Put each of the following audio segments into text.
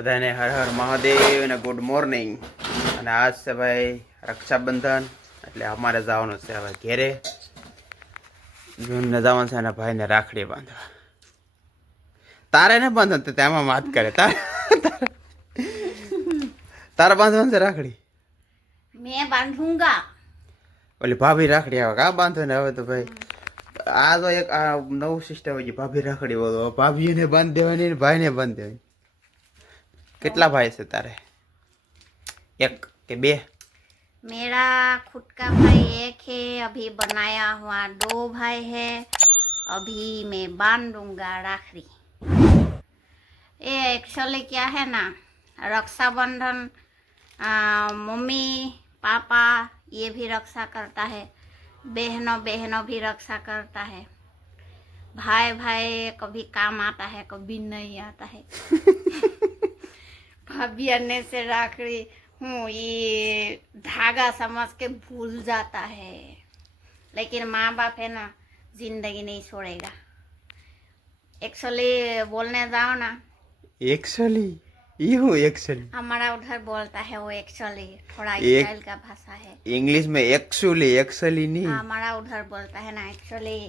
બધાને હર હર મહાદેવ અને good morning. અને આજ છે ભાઈ રક્ષાબંધન, એટલે અમારે જવાનું છે હવે ઘેરે। જૂનને જવાનું છે અને ભાઈને રાખડી બાંધવા। તારે ને બાંધવાનું તેમાં વાત કરે તારે બાંધવાનું છે રાખડી? मैं बांधूंगा। ઓલી ભાભી રાખડી આવે કા બાંધો ને હવે તો ભાઈ આ તો એક આ નવું સિસ્ટમ હોય છે, ભાભી રાખડી બોલો ભાભીને બાંધ દેવાની ને ભાઈને બાંધ દેવાની। कितना भाई से तारे? एक के बे? मेरा खुद का भाई एक है, अभी बनाया हुआ 2 भाई है। अभी मैं बांधूंगा राखड़ी। ये एक्चुअली क्या है ना, रक्षाबंधन मम्मी पापा ये भी रक्षा करता है, बहनों भी रक्षा करता है। भाई भाई कभी काम आता है, कभी नहीं आता है। भाभी अन्य से राखड़ी हूँ ये धागा समझ के भूल जाता है, लेकिन माँ बाप है ना जिंदगी नहीं छोड़ेगा। एक्चुअली बोलने जाओ ना, एक्चुअली ये हो एक्चुअली हमारा उधर बोलता है वो एक्चुअली थोड़ा स्टाइल का भाषा है। इंग्लिश में एक्चुअली नहीं, हमारा उधर बोलता है ना एक्चुअली।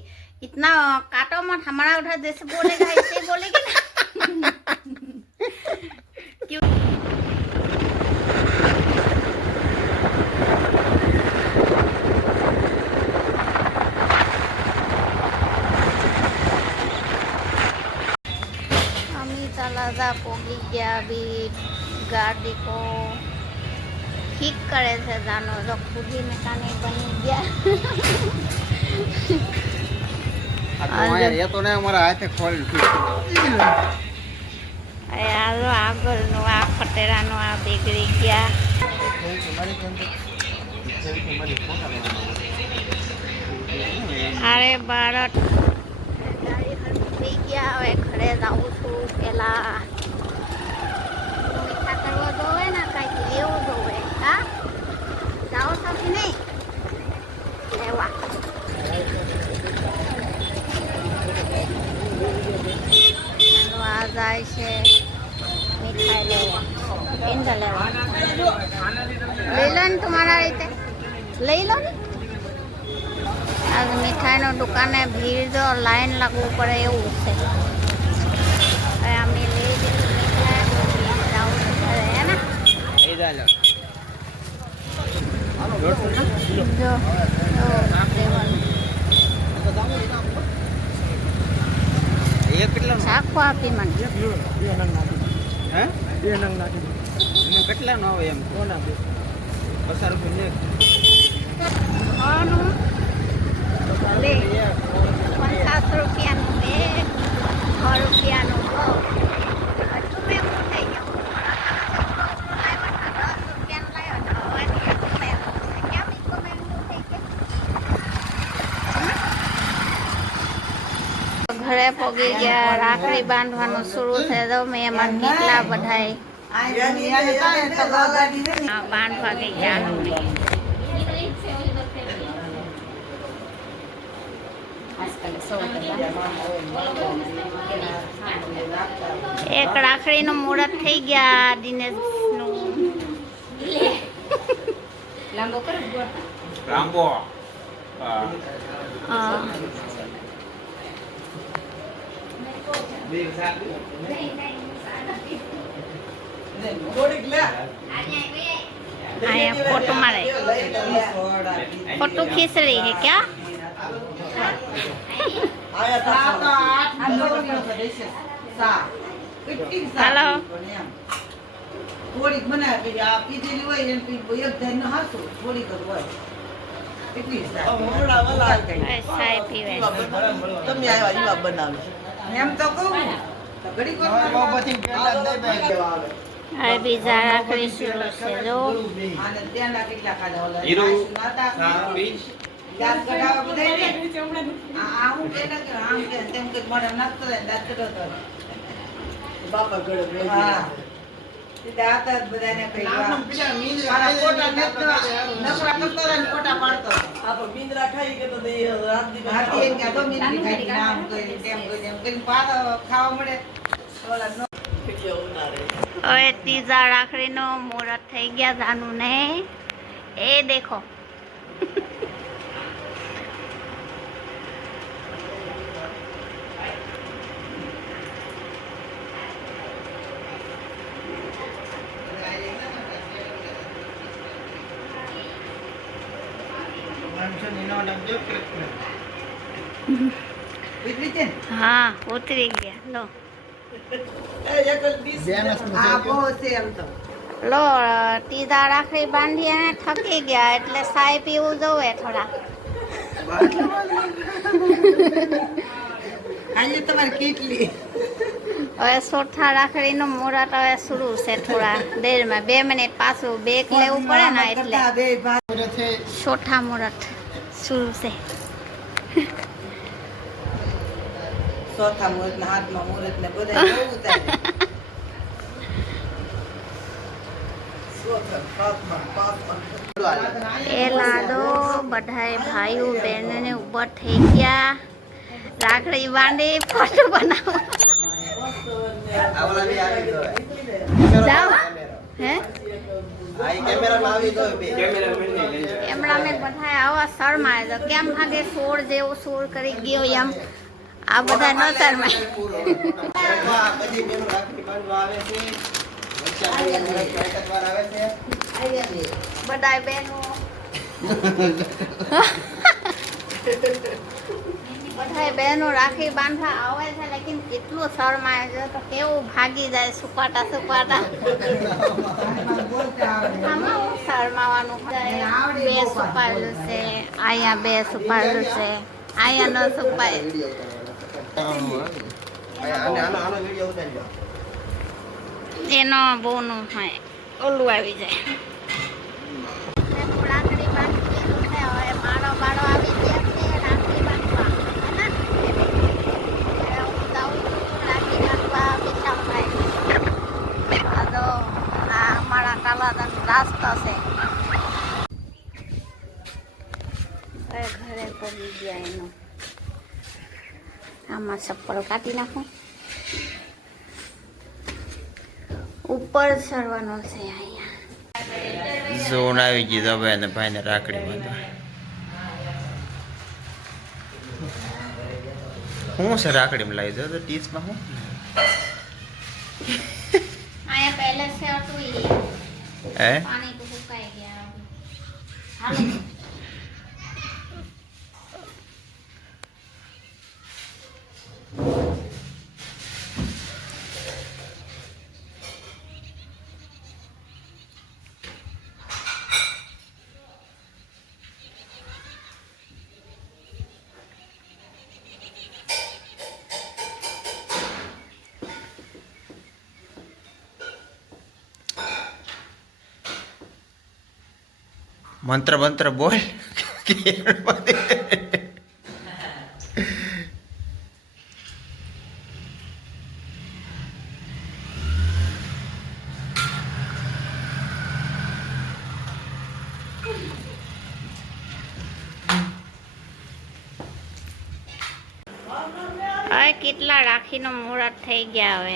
इतना काटो मत, हमारा उधर जैसे बोलेगा ऐसे बोलेगी ना। क्यों? चला पोगी गया, अभी गाड़ी को ठीक करे से जानो जो खुद ही मैकेनिक बनी गया। ये तो नहीं हमारा हाथ खोल यारो આગળનું આ ફટેરાનું આ બેગડી ગયા। અરે બાળક ગાડી થઈ ગયા, હવે ઘરે જાઉં છું। પેલા મીઠા કરવા જોવે ને કંઈક લેવું જોવે। હા જાઓ છો કે નહીં લેવા? આ જાય છે મીઠાઈ લેવા, પેંડા લેવા। લઈ લો ને તમારા રીતે, લઈ લો ને। आज मिठाईनो दुकाने भीड़ जो लाइन लगवू पड़े एवं है। अमे ले मिठाई तो भीड़ जाऊ है ना। जो શાખો આપી મને હે બે નંગ નાખી એમાં કેટલા નો આવે એમ કોના બે 50 રૂપિયા ખાવાનું લે 50 રૂપિયાનું બે 100 રૂપિયાનું હજુ મેં થઈ ગયો घरे पोगी गया। राखड़ी बांधवानुं शुरू थे तो मेहमान કેટલા બધાય बांधवा गया। एक રાખડીનું મુહૂર્ત થઈ ગયા દિનેશનું। લાંબો फोटो मारे, फोटो खींच रही है क्या? हेलो થોડીક બનાવી આ પીધેલી હોય ને એક ધન નો હાસો થોડીક જ હોય એટલી મોડા વાલા चाय पीवे તમે આવ્યા ઈવા બનાવી એમ તો કહું તો ઘડી કોઈ બધી પેલા દઈ આવે હવે બીજા રાખડી શુरू છે જો અને ત્યાંના કેટલા ખાધા ઓલા હીરો નાતા બીજ યાદ કઢાવા બધાય ને આ હું કેના કે આમ કે તેમ કે મને નાખતો ને દાંત કઢાવતો બાપા ગળે હા દાતા બધાને કઈ મારા કોટા નકરા કરતો ને કોટા પાડતો આ પણ મીંદરા ખાઈ કે તો રાત દી હાથી એમ કે તો મીંદરી ખાઈ નામ કોઈ તેમ કોઈ એમ કઈ પાછો ખાવા મળે ઓલા નો વિડિયો ઉતારે હવે ત્રીજા રાખડીનો મુહૂર્ત થઈ ગયા જાનું ને એ દેખો હા ઉતરી ગયા લો લો ત્રીજા રાખડી બાંધી અને થકી ગયા એટલે સાય પીવું જોવે થોડા તમારી કેટલી હવે ચોથા રાખડીનું મુહૂર્ત હવે શરૂ છે થોડા દેરમાં 2 મિનિટ પાછું બેક લેવું પડે ને એટલે ચોથા મુહૂર્ત શરૂ છે ચોથા મુહૂર્ત ને હાથમાં મુહૂર્ત ને બધા જોવું થાય એ લાડો બધાય ભાઈઓ બહેનોને ઉભા થઈ ગયા રાખડી બાંધી ફોટો બનાવો જાઓ હે એમણા મેં બધા આવા શરમાય તો કેમ ભાગે સોળ જેવો સોળ કરી ગયો એમ આ બધા ન શરમાય બધા બહેનો બધા બહેનો રાખી બાંધવા આવે છે લેકિન કેટલું શરમાય છે તો કેવું ભાગી જાય સુપાટા સુપાટા આમાં હું શરમાવાનું બે સુપાયેલું છે અહીંયા બે સુપાયેલું છે અહીંયા ન સુપાય એનો બોનું હોય ઓલું આવી જાય રાખડી બાંધી હવે માળો બાળો આવી ગયા છે રાખડી બાંધવા રાખડી બાંધવા વિશાલભાઈ આ તો આ અમારા કાલાદાનો રાસ્તો છે હવે ઘરે પડી ગયા એનો આમાં ચપ્પલ કાઢી નાખું ઉપર ચડવાનો છે અહીંયા ઝોન આવી ગઈ તો ભાઈ ભાઈને રાખડી બાંધવા શું છે રાખડીમાં લાવી દો તો ટીચમાં શું અહીંયા પહેલે છે હતું ઈ હે પાણી તો સુકાઈ ગયા હાલો મંત્ર મંત્ર બોલ હવે કેટલા રાખીનો મુહૂર્ત થઈ ગયા હવે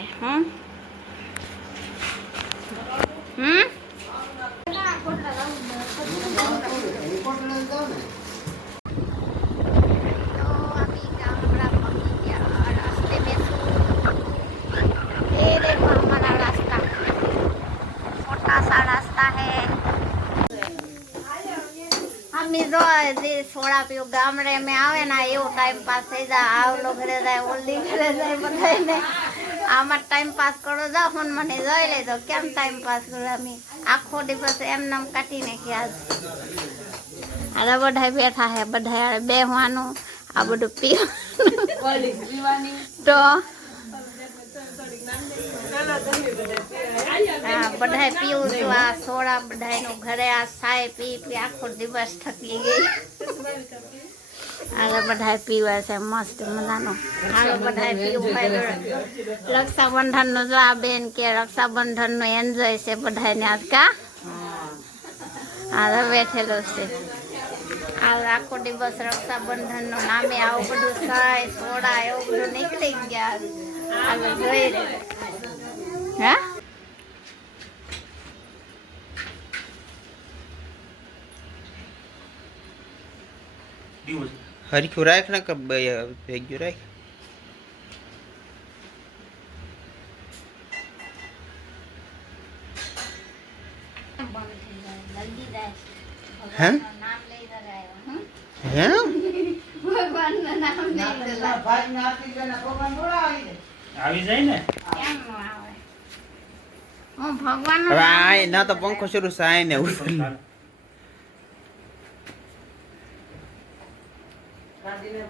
સોડા પીવું ગામડે મેં આવે ને એવો ટાઈમ પાસ થઈ જાય આવલો ઘરે જાય ઓલી ઘરે જાય બધાને આમાં ટાઈમ પાસ કરો જાઓ ફોન મને જોઈ લેજો કેમ ટાઈમ પાસ કરો અમે આખો દિવસ એમ નામ કાઢી નાખી આજ અરે બધા બેઠા હે બધા બેહવાનું આ બધું પીવાનું તો બધા પીવું છું આ સોડા બધાનું ઘરે આ સાય પી પી આખો દિવસ થકી ગઈ હાલો બધા પીવે છે મસ્ત મજાનું હાલો બધા પીવું હોય રક્ષાબંધનનું જો આ બેન કે રક્ષાબંધનનું એન્જોય છે બધાને આજ કા હાલ બેઠેલો છે હાલ આખો દિવસ રક્ષાબંધનનું નામે આવું બધું સાય સોડા એવું બધું નીકળી ગયા હાલો જોઈ રે હા હરખ્યું રાખ ને કે ભેગ્યું રાખ. બંધ થઈ જાય લગી જાય હે? ભગવાનનું નામ લઈ રહ્યા હમ હે ભગવાનનું નામ લઈ રહ્યા ભાઈ નાખી દે ને ભગવાન થોડા આવી જાય. આવી જાય ને કેમ ન આવે હું ભગવાનનું હવે નામ આ લઈ ના તો રહ્યા. પંખો શરૂ સાય ને ઉતર. કાઢીને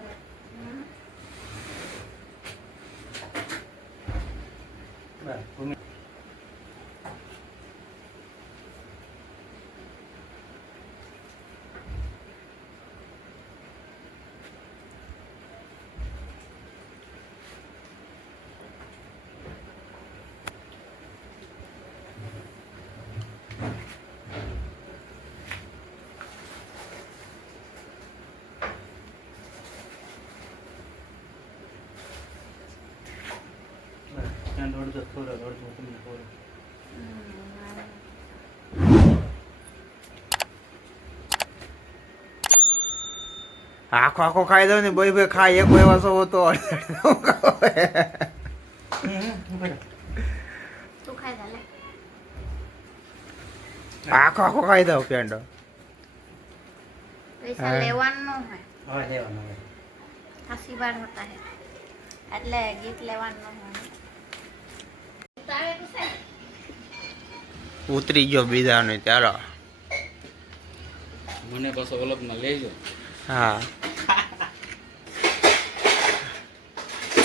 ત્યાં અડધો થોડો અડધો તમને થોડો આખો આખો ખાઈ દઉં ને ભાઈ ભાઈ ખાઈ એક એવા સૌ તો તું ખાઈ જા લે આખો આખો ખાઈ દઉં પેંડો. પૈસા હા. લેવાનું ન હોય હવે લેવાનું હવે ખાસી બાર હોતા હે એટલે ગીત લેવાનું ન હોય તારે તો છે ઉતરી ગયો બીજાનો ચાલો. મને પાછો વલપમાં લેજો હા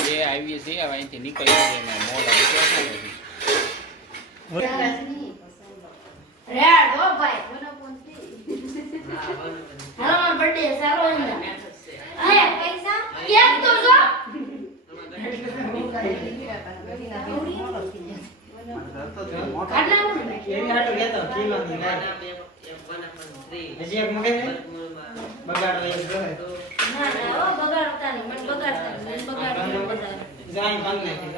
એ આવીએ છીએ હવે અહીંથી નીકળી જઈએ ને મોડા નીકળ્યા છે ને હજી. રેડ ઓ ભાઈ મને પૂછતી હાલો મારો બર્થડે સારો હે અરે પૈસા કેમ તો જો કાઢના હું એવી હાટો લેતો કિલો ની ગાય હજી એક મગે છે બગાડો એક જોહે ના ના ઓ બગાડતા નહીં મને બગાડતા નહીં મને બગાડતા બધા જાય ભાંગ નાખી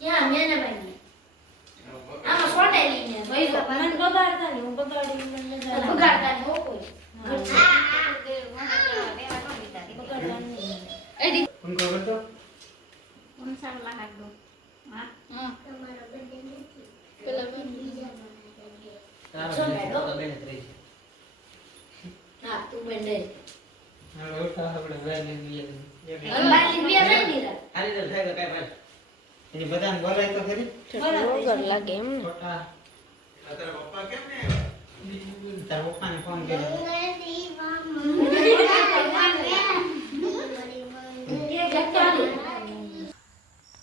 ક્યાં મેને ભાઈ આમાં સોટેલી ને ભાઈ જો મને બગાડતા નહીં હું બગાડી મને બગાડતા નહીં હો કોઈ બગાડતા નહીં એડી ઉनको કરતો કોણ સાલા હાક દો હા તમારો બર્થડે નથી પેલા તારો જો મેડો. તો બેને ત્રી હા તું બંડે હવે ઉઠા આપણે વેલી લઈએ અંબાજી બિયા નહીં નીરા આલી તો થાય તો કાઈ ભાઈ એની બધાને બોલાય તો ખરી બરાબર લાગે એમ ખોટા તારા પપ્પાને ફોન કર્યો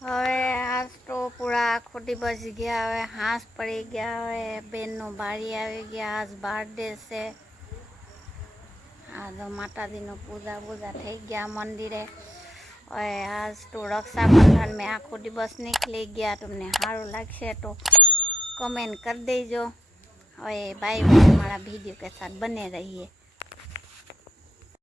હવે આજ તો પૂરા આખો દિવસ ગયા હવે હાંસ પડી ગયા હવે બેનનો બારી આવી ગયા આજ બર્થડે છે આ તો માતાજીનો પૂજા થઈ ગયા મંદિરે હવે આજ તો રક્ષાબંધન મેં આખો દિવસ નીકળી ગયા તમને સારું લાગશે તો કમેન્ટ કરી દેજો હવે બાય બાય हमारा वीडियो के साथ बने रहिए।